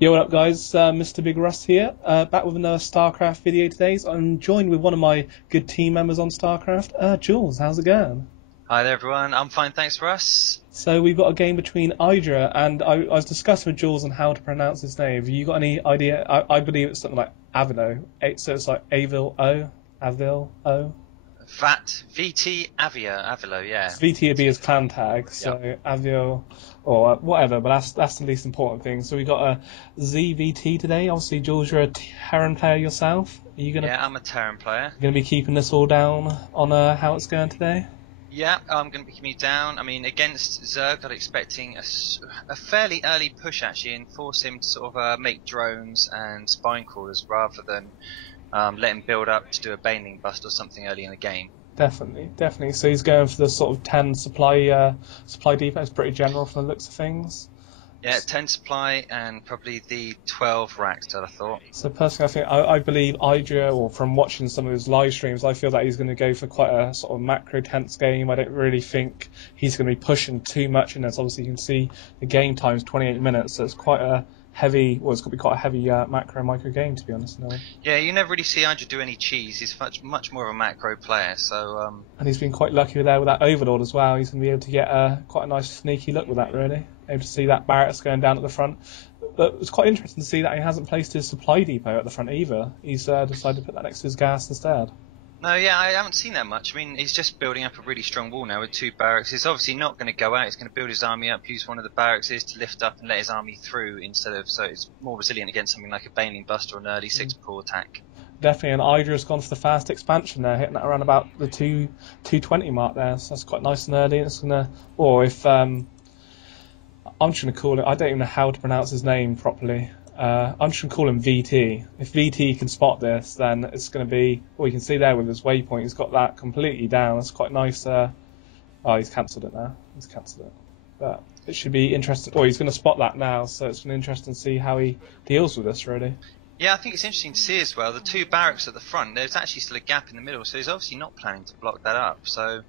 Yo, what up guys, Mr.BigRuss here, back with another StarCraft video today. So I'm joined with one of my good team members on StarCraft, Jules. How's it going? Hi there everyone, I'm fine, thanks Russ. So we've got a game between EGIdrA and I was discussing with Jules on how to pronounce his name. Have you got any idea? I believe it's something like Avilo, so it's like Avil-O? VTavillio, yeah. VT would be his clan tag, so yep. Avio or whatever, but that's the least important thing. So we got a ZVT today. Obviously, Jules, you're a Terran player yourself. Are you gonna? Yeah, I'm a Terran player. You're gonna be keeping this all down on how it's going today. Yeah, I'm going to be keeping it down. I mean, against Zerg, I'm expecting a fairly early push actually, and force him to sort of make drones and spine crawlers rather than let him build up to do a baneling bust or something early in the game. Definitely. So he's going for the sort of 10 supply depot. It's pretty general from the looks of things. Yeah, 10 supply and probably the 12 racks that I thought. So personally, I believe EGIdrA, or from watching some of his live streams, I feel that he's going to go for quite a sort of macro tense game. I don't really think he's going to be pushing too much in this. Obviously, you can see the game time's 28 minutes, so it's quite a heavy, well, it's going to be quite a heavy macro micro game, to be honest. No. Yeah, you never really see EGIdrA do any cheese. He's much more of a macro player. So and he's been quite lucky there with that Overlord as well. He's going to be able to get quite a nice sneaky look with that, really. Able to see that barracks going down at the front. But it's quite interesting to see that he hasn't placed his supply depot at the front either. He's decided to put that next to his gas instead. No, yeah, I haven't seen that much. I mean, he's just building up a really strong wall now with 2 barracks. He's obviously not going to go out. He's going to build his army up, use one of the barracks to lift up and let his army through instead of, so it's more resilient against something like a baneling bust or an early 6-core attack. Definitely, and EGIdRA's gone for the fast expansion there, hitting that around about the 220 mark there. So that's quite nice and early. It's going to, or if I'm just going to call it, I don't even know how to pronounce his name properly. I'm just going to call him VT. If VT can spot this, then it's going to be... Well, you can see there with his waypoint, he's got that completely down. It's quite nice. Oh, he's cancelled it now. He's cancelled it. But it should be interesting. Well, he's going to spot that now, so it's going to be interesting to see how he deals with this, really. Yeah, I think it's interesting to see as well. The 2 barracks at the front, there's actually still a gap in the middle, so he's obviously not planning to block that up. So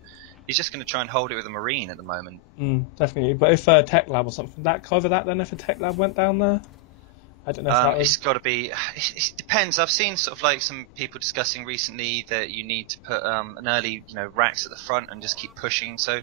he's just going to try and hold it with a Marine at the moment. Definitely. But if Tech Lab or something, that cover that then if a Tech Lab went down there? I don't know if that was... It's got to be... It depends. I've seen sort of like some people discussing recently that you need to put an early, racks at the front and just keep pushing. So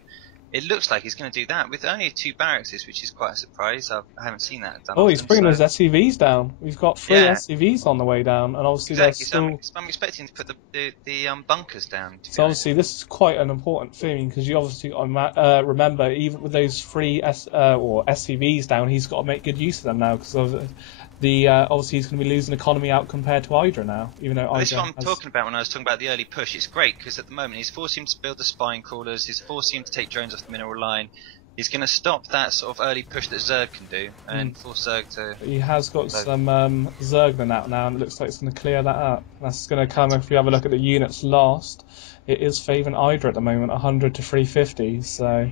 it looks like he's going to do that with only 2 barracks, which is quite a surprise. I haven't seen that done. Oh, he's bringing those SCVs down. We've got 3 SCVs on the way down, and obviously exactly. Still... So I'm expecting to put the bunkers down. So obviously this is quite an important thing because you obviously remember even with those 3 SCVs down, he's got to make good use of them now because of obviously he's going to be losing economy out compared to EGIdrA now, even though this is what I'm talking about when I was talking about the early push. It's great because at the moment he's forcing him to build the spine crawlers, he's forcing him to take drones off the mineral line. He's going to stop that sort of early push that Zerg can do and force Zerg to... He has got some Zergmen out now and it looks like it's going to clear that up. That's going to come, if you have a look at the units lost, it is favouring EGIdRA at the moment, 100 to 350, so...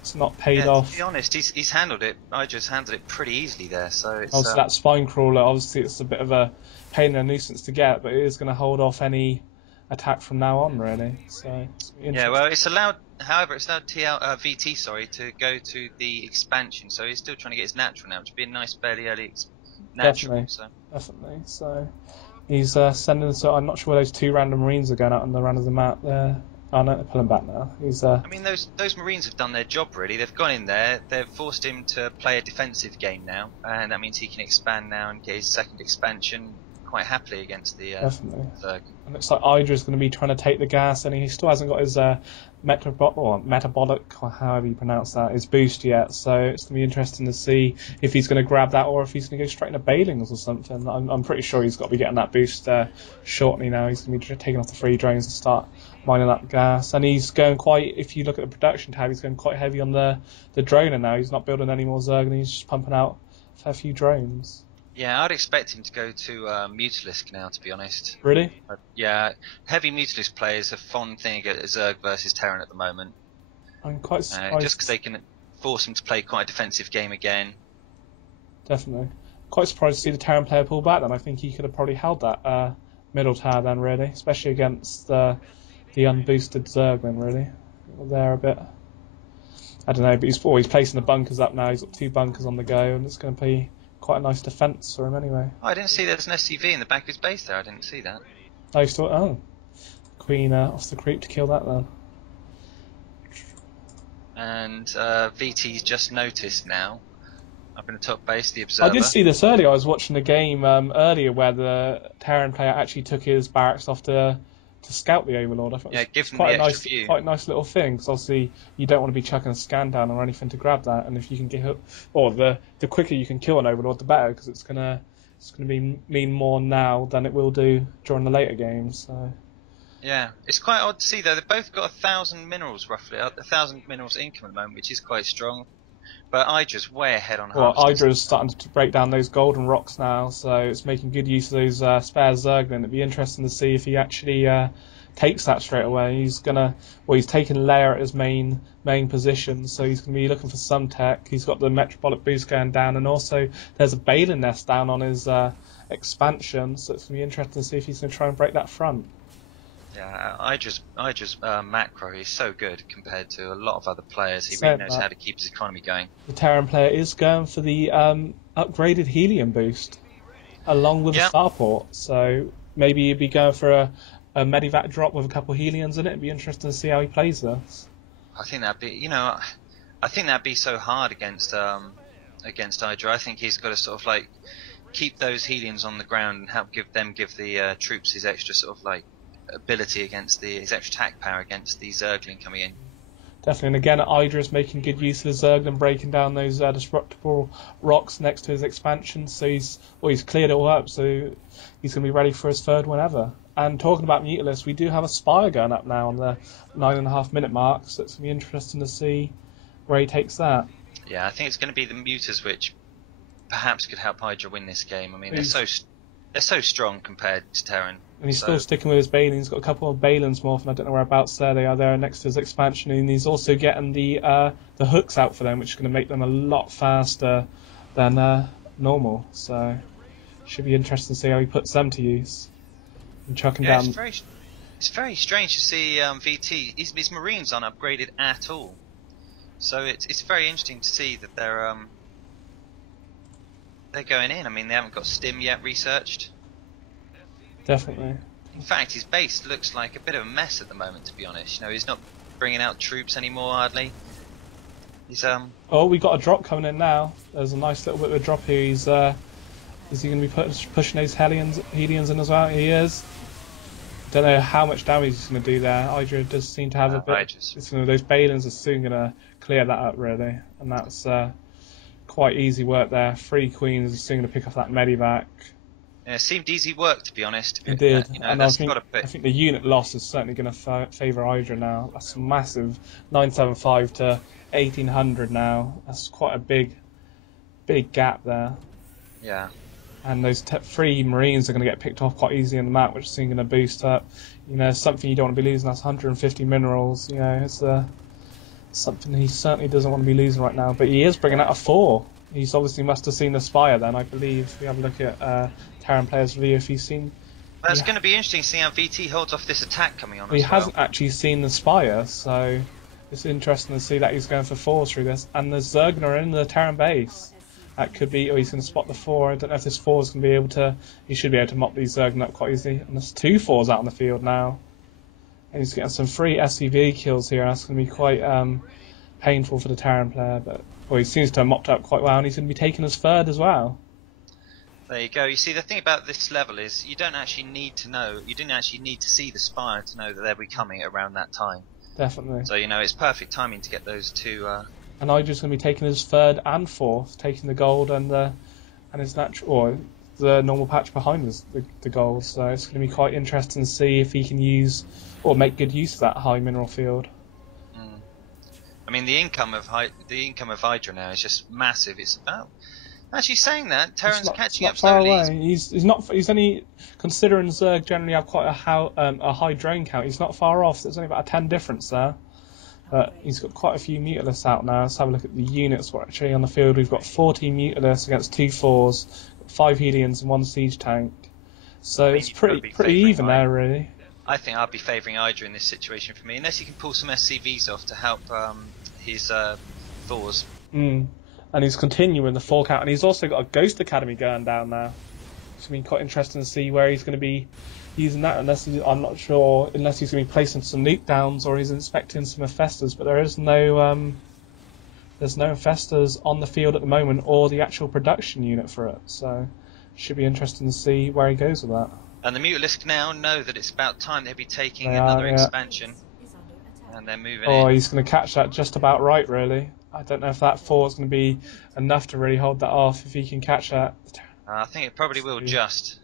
It's not paid off. To be honest, he's handled it. EGIdRA's handled it pretty easily there. So it's, obviously that spine crawler, obviously it's a bit of a pain and a nuisance to get, but it is going to hold off any attack from now on, really. So yeah, well, it's allowed. However, it's allowed VT, to go to the expansion. So he's still trying to get his natural now, which would be a nice, fairly early natural. Definitely. So he's sending. So I'm not sure where those 2 random Marines are going out on the run of the map there. Oh no, they're pulling back now. I mean, those Marines have done their job really. They've gone in there, they've forced him to play a defensive game now, and that means he can expand now and get his 2nd expansion quite happily against the Zerg. And it's like EGIdRA's going to be trying to take the gas, and he still hasn't got his metabolic, or however you pronounce that, his boost yet. So it's going to be interesting to see if he's going to grab that or if he's going to go straight into Balings or something. I'm pretty sure he's got to be getting that boost shortly now. He's going to be taking off the 3 drones and start mining that gas. And he's going quite, if you look at the production tab, he's going quite heavy on the droner now. He's not building any more Zerg and he's just pumping out a fair few drones. Yeah, I'd expect him to go to Mutalisk now, to be honest. Really? Yeah, heavy Mutalisk players have fond thing at Zerg versus Terran at the moment. I'm quite surprised. Just because they can force him to play quite a defensive game again. Definitely. Quite surprised to see the Terran player pull back then. I think he could have probably held that middle tower then, really. Especially against the unboosted Zerg then, really. They're a bit... I don't know, but he's placing the bunkers up now. He's got 2 bunkers on the go, and it's going to be quite a nice defence for him anyway. Oh, I didn't see there's an SCV in the back of his base there. I didn't see that. I just thought, oh, Queen off the creep to kill that then. And VT's just noticed now, up in the top base, the observer. I did see this earlier. I was watching a game earlier where the Terran player actually took his barracks off to scout the Overlord. I thought it was quite a nice little thing, because obviously you don't want to be chucking a scan down or anything to grab that, and if you can get, or the quicker you can kill an Overlord, the better, because it's gonna mean more now than it will do during the later games. So. Yeah, it's quite odd to see though. They've both got 1,000 minerals roughly, 1,000 minerals income at the moment, which is quite strong. But EGIdra's way ahead on Well, harvesting. EGIdra's starting to break down those golden rocks now, so it's making good use of those spare Zerglin. It'd be interesting to see if he actually takes that straight away. He's taking Lair at his main position, so he's going to be looking for some tech. He's got the metabolic boost going down, and also there's a Balin nest down on his expansion, so it's going to be interesting to see if he's going to try and break that front. Yeah, EGIdra's macro is so good compared to a lot of other players. He really knows how to keep his economy going. The Terran player is going for the upgraded helium boost, along with the starport. So maybe he'd be going for a medivac drop with a couple of heliums in it. It'd be interesting to see how he plays this. I think that'd be so hard against EGIdra. I think he's got to sort of like keep those heliums on the ground and help give the troops his extra sort of like ability against his extra attack power against the Zerglin coming in. Definitely, and again, EGIdra is making good use of the Zerglin, breaking down those destructible rocks next to his expansion. So he's cleared it all up, so he's going to be ready for his third one ever. And talking about Mutalisk, we do have a Spire going up now on the 9.5 minute mark, so it's going to be interesting to see where he takes that. Yeah, I think it's going to be the Mutas which perhaps could help EGIdra win this game. I mean, they're so strong compared to Terran. And he's still sticking with his Balin. He's got a couple of Balins morph, and I don't know whereabouts they are there next to his expansion. And he's also getting the hooks out for them, which is going to make them a lot faster than normal. So should be interesting to see how he puts them to use. And chucking down. It's very strange to see VT. His Marines aren't upgraded at all. So it's very interesting to see that they're going in. I mean, they haven't got Stim yet researched. Definitely. In fact, his base looks like a bit of a mess at the moment, to be honest. You know, he's not bringing out troops anymore, hardly. He's Oh, we got a drop coming in now. There's a nice little bit of a drop here. Is he going to be pushing those helions in as well? He is. Don't know how much damage he's going to do there. EGIdra does seem to have a bit. Those Balins are soon going to clear that up, really, and that's quite easy work there. 3 queens are soon going to pick up that medivac. Yeah, it seemed easy work, to be honest. It did. You know, and I think the unit loss is certainly going to favour EGIdra now. That's a massive 975 to 1800 now. That's quite a big gap there. Yeah. And those 3 Marines are going to get picked off quite easily on the map, which is soon going to boost up. You know, something you don't want to be losing. That's 150 minerals. You know, it's something he certainly doesn't want to be losing right now. But he is bringing out a 4. He's obviously must have seen the Spire then, I believe. We have a look at Terran Players Review if he's seen. Well, it's going to be interesting to see how VT holds off this attack coming on. He hasn't actually seen the Spire, so it's interesting to see that he's going for 4s through this. And the Zerglin are in the Terran base. That could be, or he's going to spot the 4. I don't know if this 4 is going to be able to. He should be able to mop these Zerglin up quite easily. And there's 2 4s out on the field now. And he's getting some free SCV kills here. That's going to be quite painful for the Terran player, but he seems to have mopped up quite well, and he's going to be taking his 3rd as well. There you go. You see, the thing about this level is you don't actually need to know. You didn't actually need to see the Spire to know that they'll be coming around that time. Definitely. So you know, it's perfect timing to get those 2. And EGIdra's going to be taking his 3rd and 4th, taking the gold and his natural, or the normal patch behind the gold. So it's going to be quite interesting to see if he can use or make good use of that high mineral field. I mean, the income of EGIdra now is just massive. It's about actually saying that Terran's catching up slowly. He's only, considering Zerg generally have quite a high drone count. He's not far off. There's only about a 10 difference there. But he's got quite a few Mutalisks out now. Let's have a look at the units we're actually on the field. We've got 14 Mutalisks against 2 4s, 5 Helions and 1 siege tank. So it's pretty even there, really. I think I'd be favouring EGIdra in this situation for me, unless he can pull some SCVs off to help his Thors. and he's continuing the 4 count, and he's also got a Ghost Academy going down now. It's going to be quite interesting to see where he's going to be using that, I'm not sure, unless he's going to be placing some nuke downs or he's inspecting some Infestors, but there is no there's no Infestors on the field at the moment or the actual production unit for it, so should be interesting to see where he goes with that. And the Mutalisk now know that it's about time they'll be taking another expansion, and they're moving in. He's going to catch that just about right, really. I don't know if that 4 is going to be enough to really hold that off, if he can catch that. I think it probably will just.